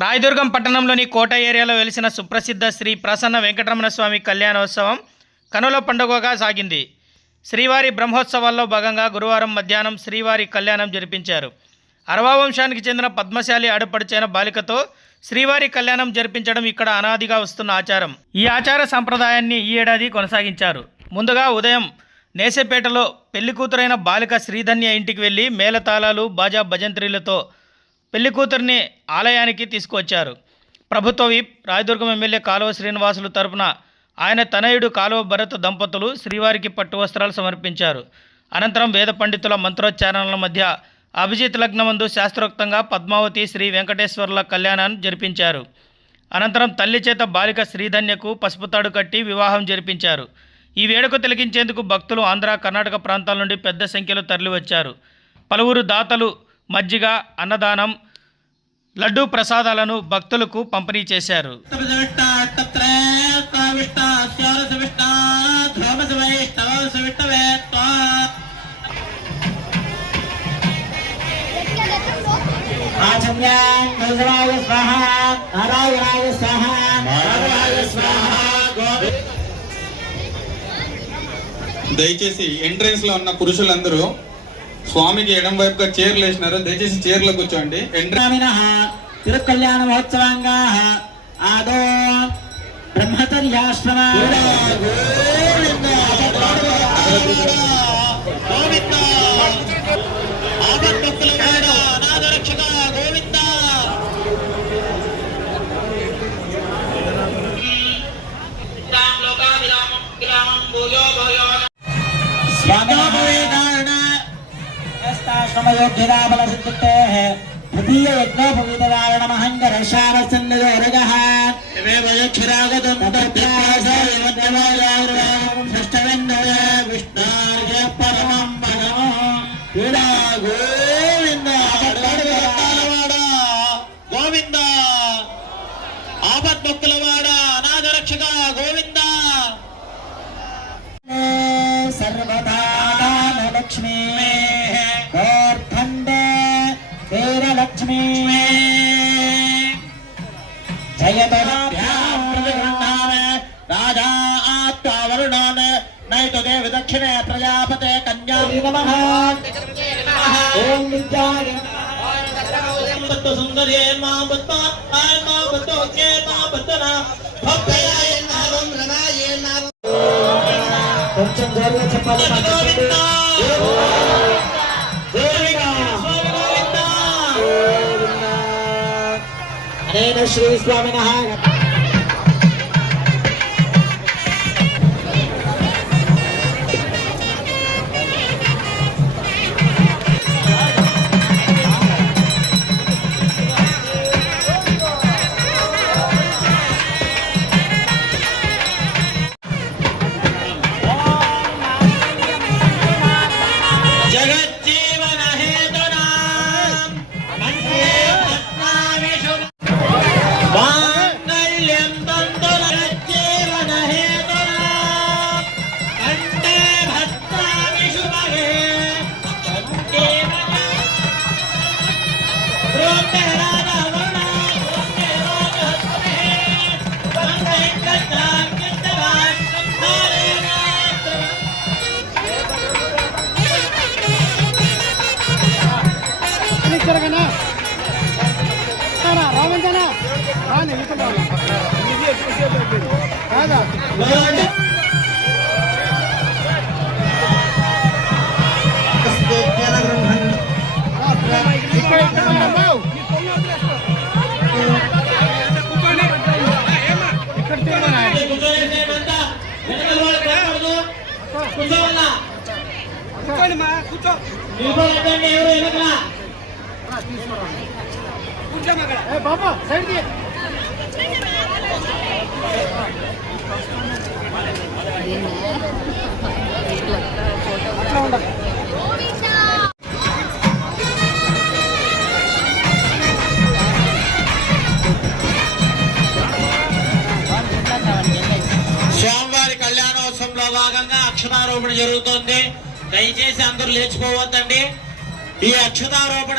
రాయదుర్గం పట్టణంలోని కోట ఏరియాలో వెలిసిన సుప్రసిద్ధ శ్రీ ప్రసన్న వెంకటరమణ స్వామి కళ్యాణోత్సవం కనుల పండుగగా సాగింది. శ్రీవారి బ్రహ్మోత్సవాల్లో భాగంగా గురువారం మధ్యాహ్నం శ్రీవారి కళ్యాణం జరిపించారు. అరవా వంశానికి చెందిన పద్మశాలి ఆడపడిచైన బాలికతో శ్రీవారి కళ్యాణం జరిపించడం ఇక్కడ అనాదిగా వస్తున్న ఆచారం. ఈ ఆచార సంప్రదాయాన్ని ఈ ఏడాది కొనసాగించారు. ముందుగా ఉదయం నేసేపేటలో పెళ్ళి కూతురైన బాలిక శ్రీధన్య ఇంటికి వెళ్ళి మేళతాళాలు బాజా భజంత్రీలతో పెళ్ళికూతుర్ని ఆలయానికి తీసుకువచ్చారు. ప్రభుత్వ విప్ రాయదుర్గం ఎమ్మెల్యే కాలువ శ్రీనివాసులు తరపున ఆయన తనయుడు కాలువ భరత్ దంపతులు శ్రీవారికి పట్టు వస్త్రాలు సమర్పించారు. అనంతరం వేద పండితుల మంత్రోచ్చారణల మధ్య అభిజిత్ లగ్నమందు శాస్త్రోక్తంగా పద్మావతి శ్రీ వెంకటేశ్వర్ల కళ్యాణాన్ని జరిపించారు. అనంతరం తల్లి చేత బాలిక శ్రీధన్యకు పసుపుతాడు కట్టి వివాహం జరిపించారు. ఈ వేడుక తిలకించేందుకు భక్తులు ఆంధ్ర కర్ణాటక ప్రాంతాల నుండి పెద్ద సంఖ్యలో తరలివచ్చారు. పలువురు దాతలు మజ్జిగ అన్నదానం లడ్డూ ప్రసాదాలను భక్తులకు పంపిణీ చేశారు. దయచేసి ఎంట్రెన్స్లో ఉన్న పురుషులందరూ స్వామికి ఎడం వైపుగా చైర్లు వేసినారు. దయచేసి చైర్లో కూర్చోండి. తిరుకల్యాణ మహోత్సవాంగాః ఆదో బ్రహ్మచర్యాశ్రమ స్వామియోగ్యరాబలసిద్ధేः తృతీయ యజ్ఞోపవీతవారణమహంగరశారసన్నయోరగः ష్ఠవిందయ విష్ణార్య పరమం పరమో గోవింద గోవింద ఆపద్భక్తులవాడ అనాథ రక్షక గోవింద వీరలక్ష్మీ రాజా ఆత్మవరుణాన్ నైతు దేవి దక్షిణే ప్రజాపతే కన్యా. నమః. ఓం విద్యాయ పత్తు సుందరే మా పత్త మా పత్తు కే మా పత్తన. భక్తయాయ నామం రమాయ నామం. కొంచెం జోరుగా చెప్పాలి. అనేన శ్రీ జరగనా? రావంజనా కాదా ఇక్కడ తీయమన్నా కూర్చోండి మా కూర్చో. ఏ బాబా సైడ్ అట్లా స్వామివారి కళ్యాణోత్సవంలో భాగంగా అక్షరారోపణ జరుగుతోంది. దయచేసి అందరూ లేచిపోవద్దండి. ఈ అక్షతారోపణ